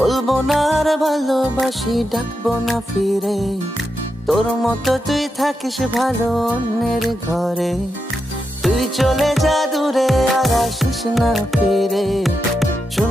বলবো না আর ভালোবাসি, ডাকবো না ফিরে। তোর মতো তুই থাকিস ভালো অন্যের ঘরে। তুই চলে যা দূরে আর আসিস না ফিরে।